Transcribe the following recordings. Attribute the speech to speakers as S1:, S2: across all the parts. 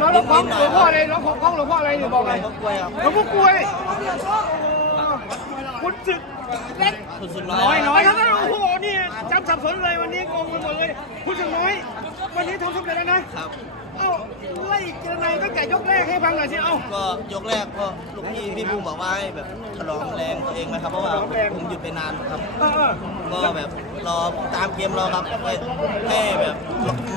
S1: น้องหลวงพ่อหลวงพ่ออะไรน้องของของหลวงพ่ออะไรเนี่ยบอกเลย
S2: เขากล้วยครับ
S1: หลวงพ่อกล้วยคุณศึกเล็ก
S2: คุณสุด
S1: น้อ
S2: ย
S1: น้อยครับโอ้โหนี่จำสับสนเลยวันนี้งงไปหมดเลยคุณศึกน้อย วันนี้ทำสำเร็จแล้วนะครับเอ้าไล่เจรนายตั้งแต่ยกแรกให้ฟังหน่อยสิเอ้า
S2: ก็ยกแรกก็ลูกพี่พี่บูมบอกว่าให้แบบฉลองแรงตัวเองไหมครับเพราะว่าผมหยุดไปนานครับก็แบบรอตามเกมราครับให้แบบ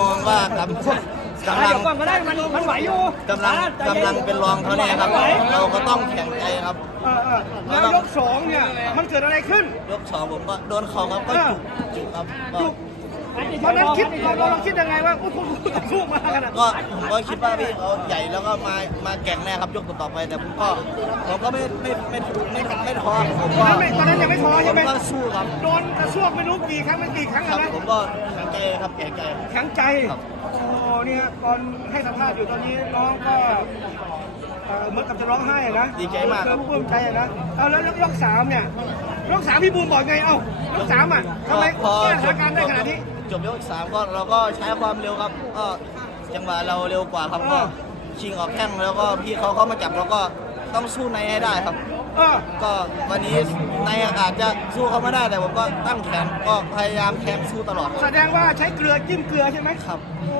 S2: มองว่ากำ กำลั
S1: เดี๋
S2: ง
S1: ยวก่อนก็ได้มันมันไหวอยู่
S2: กำลังกำลังเป็นรองเขาแน่ครับ เราก็ต้องแข็งใจครับ
S1: เออเออแล้วยกสองเนี่ยมันเกิดอะไรขึ้น
S2: ยกสองผมก็โดนเข่าครับก็จุกจุกครับก็
S1: จุกตอนนั้นคิดเราเราคิดยังไงว่าโอ้โหสู้มาขนาด
S2: ก็ผมก็คิดว่าพี่เขาใหญ่แล้วก็มามาแก่งแน่ครับยกต่อไปแต่ผมก็ผมก็ไม่ไม่ไม่ไม่ไม่ท้อผม
S1: ตอน
S2: ก็
S1: นั้นไม่ตอนนั้นยังไม่ท้อ
S2: ผ
S1: ใช่
S2: ม
S1: ไหม
S2: ก็สู้ครับ
S1: โดนกระซวกไม่รู้กี่ครั้งไม่กี่ครั้ง
S2: ครับ
S1: นะ
S2: ผมก็แข็งใจครับแข็งใจ
S1: แข็งใจ
S2: ครับ
S1: โอ้ เนี่ยตอนให้สัมภาษณ์อยู่ตอนนี้น้องก็เอ่อเหมือนกับจะร้องไห้อะนะ
S2: ดีใจมาก
S1: เออปลื้มใจอะนะเอาแล้วยกสามเนี่ยยกสามพี่บูมบอกไงเอ้ายกสามอะทำไม
S2: พอ
S1: แก้สถานการณ์ได้ขนาดนี้
S2: จบยกสามก็เราก็ใช้ความเร็วครับก็จังหวะเราเร็วกว่าครับก็ชิงออกแข้งแล้วก็พี่เขาเข้ามาจับแล้วก็ต้องสู้ในให้ได้ครับ
S1: เออ
S2: ก็วันนี้ในอาจจะสู้เขาไม่ได้แต่ผมก็ตั้งแขนก็พยายามแขนสู้ตลอด
S1: แสดงว่าใช้เกลือจิ้มเกลือใช่ไหม
S2: ครับ
S1: โอ้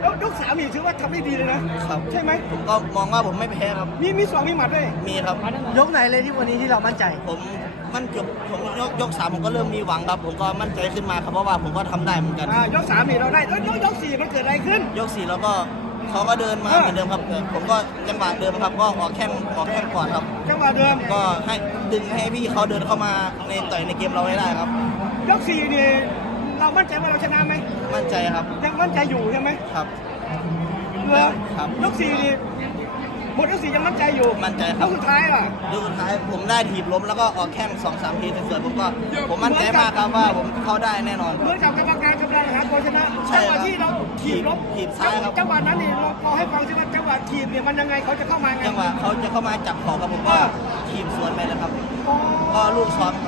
S1: แล้วยกสามนี่ถือว่าทำได้ดีเลยนะ ครับใช่ไหม
S2: ผมก็มองว่าผมไม่แพ้ครับ
S1: มีมีสองมีหมัดด้วย
S2: มีครับ
S1: ยกไหนเลยที่วันนี้ที่เรามั่นใจ
S2: ผมมันจบผมยกยกสามผมก็เริ่มมีหวังครับ ผมก็มั่นใจขึ้นมาครับเพราะว่าผมก็ทำได้เหมือนกัน
S1: อ่ายกสามนี่เราได้เอ้ยยกยกสี่มันเกิดอะไรขึ้น
S2: ยกสี่แล้วก็เขาก็เดินมา
S1: เออ
S2: เหมือนเดิมครับแต่ผมก็จังหวะเดิมครับก็ออกแข้งออกแข้งก่อนครับ
S1: จังหวะเดิม
S2: ก็ให้ดึงให้พี่เขาเดินเข้ามาในต่อยในเกมเราให้ได้ครับ
S1: ยกสี่นี่ เรามั่นใจว่าเราชนะไหม
S2: มั่นใจครับ
S1: ยังมั่นใจอยู่ใช่ไหม
S2: ครับ
S1: เหรอ
S2: ครับ
S1: ยกสี่นี่หมดยกสี่ยังมั่นใจอยู่
S2: มั่นใจค
S1: แล้
S2: รั
S1: ว
S2: บ
S1: สุดท้ายล่ะ
S2: ยกสุดท้ายผมได้ถีบล้มแล้วก็ออกแข้งสองสามทีสวยๆผมก็ ผมมั่นใจมากครับว่าผมเข้าได้แน่นอน
S1: เหมือนกับกรรมการกำลังหาตัวชนะ
S2: ใช่
S1: จังห
S2: ครั
S1: วะ
S2: บ
S1: ที่เราถีบล้ม
S2: ถีบซ้ายครับ
S1: จังหวะนั้นนี่เราพอให้ฟังใช่ไหมจังหวะถีบเนี่ยมันยังไงเขาจะเข้ามาไง
S2: จังหวะเขาจะเข้ามาจับของกับผมก็ถีบสวนไปเลยครับ
S1: อ๋อ
S2: ก็ลูกซ้อมครับ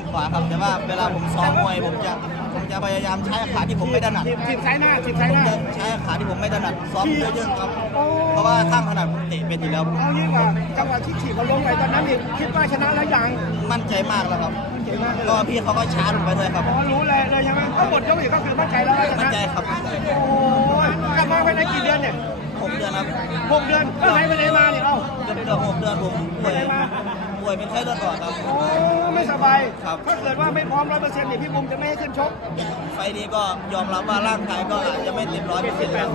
S2: า
S1: งขวา
S2: ครับ แต่ว่าเวลาผมซ้อมมวยผมจะผมจะพยายามใช้ขาที่ผมไม่ถนัด
S1: ถีบถีบซ้ายหน้าถีบซ้าย
S2: ผ
S1: ห
S2: ม
S1: น้า
S2: จะใช้ขาที่ผมไม่ถนัดซ้อมเยอะๆครับ
S1: โอ้
S2: เพราะว่าข้างถนัดผมเตะเป็นอยู่แล้ว
S1: เอายิ่งกว่าจังหวะที่ถีบเขาล้มไปตอนนั้นนี่คิดว่าชนะแล้วยัง
S2: มั่นใจมากแล้วครับ
S1: เก่งมากเลย
S2: ก็พี่เขาก็ช้าลงไปด้วยครับ
S1: อ๋อรู้เลยเลยใช่ไหมก็หมดยกอีกก็คือมั่นใจแล้วว่าช
S2: มั่น
S1: นะ
S2: ใจครับมั่นใจ
S1: โอ้ยกลับมาภายในกี่เดือนเนี่ย
S2: หกเดือนครับ
S1: หกเดือนก็หายไปไหนมาเนี่ยเอ้า
S2: เกือบเกือบหกเดือนผมป่วยป่ วยเป็นไข้เลือดออกครับ
S1: โอ้ไม่สบาย
S2: ครับ
S1: ถ้าเกิดว่าไม่พร้อมร้อยเปอร์เซ็นต์เนี่ยพี่บุ๋มจะไม่ให้ขึ้นชก
S2: ไฟล์นี้ก็ยอมรับว่าร่างกายก็อาจจะไม่เต็มร้อยเปอร์เซ็นต์แล้ว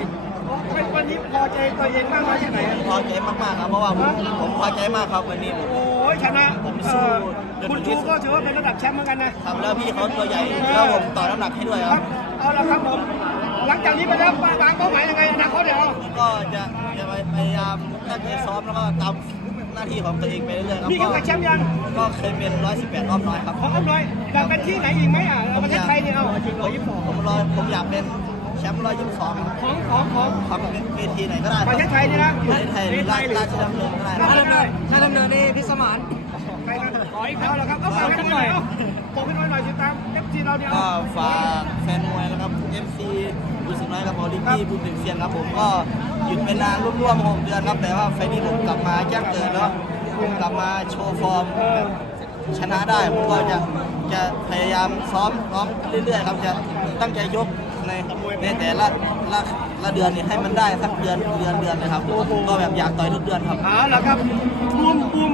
S1: เป็นวันนี้พอใจตัวเองมากน้อยแค่ไหน
S2: พอใจมากๆครับเพราะว่าผมผมพอใจมากครับวันนี้ผม
S1: โอ้ยชนะ
S2: ผมสู้
S1: เอ่อคุณชูก็ถือว่าเป็นระดับแชมป์เหมือนกันนะ
S2: ทำแล้วพี่เขาตัวใหญ่แล้วผมต่อน้ำหนักให้ด้วย
S1: ค
S2: ค
S1: รั
S2: รั
S1: บบ เอาละครับผม หลังจากนี้ไปแล้ววางเป้าหมายยังไงอนาคตเดี๋ยว
S2: ก็จะจะพยายามตั้งใจซ้อมแล้วก็ตาม หน้าที่ของตัวเองไปเรื่อยๆครับ
S1: มี
S2: ก็
S1: เข็มขัดแชมป์ยัง
S2: ก็เคยเป็น 118 รอบน้อยครับ
S1: ขอคำหน่อยอยากเป็นที่ไหนอีกไหมอะเอาประเทศไทยเนี่ยเอา
S2: ผมผมรอผมอยากเป็นแชมป์122ครับ
S1: ของของของ
S2: ครับเวทีไหนก็ได้ค
S1: ป
S2: รับ
S1: ระเทศไทยเนี่ยนะ
S2: ประเทศไทยหรือราชราชดำเนินก็ได้
S1: ถ้า
S2: ครับ
S1: ดำเนิน
S3: ถ้าดำเนินนี่พิสมาน
S1: ใครนะขออีกเอาละครับเอาฝากกันหน่อยบอกกันหน่อยหน่อยติดตามเอฟซีเราเนี่ย
S2: ก็ฝากแฟน อยครับออลิกี้บุญถึงเซียนครับผมก็หยุดไปนานร่วมๆ6เดือนครับแต่ว่าไฟล์นี้ผมกลับมาแจ้งเกิดแล้วผมกลับมาโชว์ฟอร์มแบบชนะได้ผมก็จะจะพยายามซ้อมซ้อมเรื่อยๆครับจะตั้งใจยกในในแต่ละละละเดือนเนี่ยให้มันได้สักเดือนเดือนเดือนเลยครับก็แบบอยากต่อยทุกเดือนครับ
S1: เอาละครับบูมบูม